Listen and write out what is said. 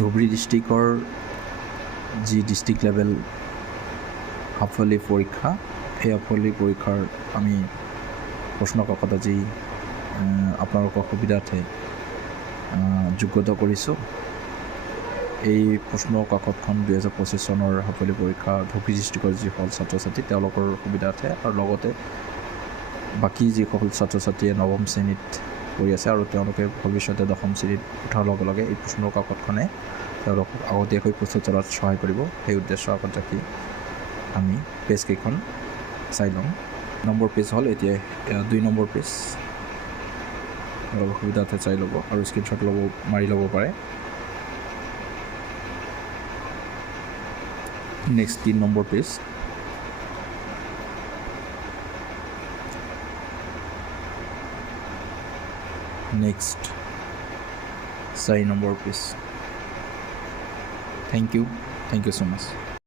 ধুবুৰী ডিষ্ট্ৰিক্টৰ যি district level half-yearly পৰীক্ষা, সেই হাফ-ইয়াৰলি পৰীক্ষাৰ আমি প্ৰশ্ন কাকত আজি আপোনালোকৰ সুবিধাৰ্থে যোগ্যতা কৰিছোঁ। এই প্ৰশ্ন কাকতখন 2025 চনৰ হাফ-ইয়াৰলি পৰীক্ষা ধুবুৰী ডিষ্ট্ৰিক্টৰ যিসকল ছাত্ৰ ছাত্ৰী তেওঁলোকৰ সুবিধাৰ্থে, আৰু লগতে বাকী যিসকল ছাত্ৰ ছাত্ৰীয়ে নৱম শ্ৰেণীত পঢ়ি আছে আৰু তেওঁলোকে ভৱিষ্যতে দশম শ্ৰেণীত উঠাৰ লগে লগে এই প্ৰশ্ন কাকতখনে তেওঁলোকক আগতীয়াকৈ প্ৰস্তুত চলাত সহায় কৰিব। সেই উদ্দেশ্য আগত ৰাখি আমি পেজকেইখন চাই লওঁ। নম্বৰ পেজ হ'ল এতিয়া 2 নম্বৰ পেজ। তেওঁলোকৰ সুবিধাৰ্থে চাই ল'ব আৰু স্ক্ৰীনশ্বট মাৰি ল'ব পাৰে। Next 3 number page. Next 4 number page. Thank you so much.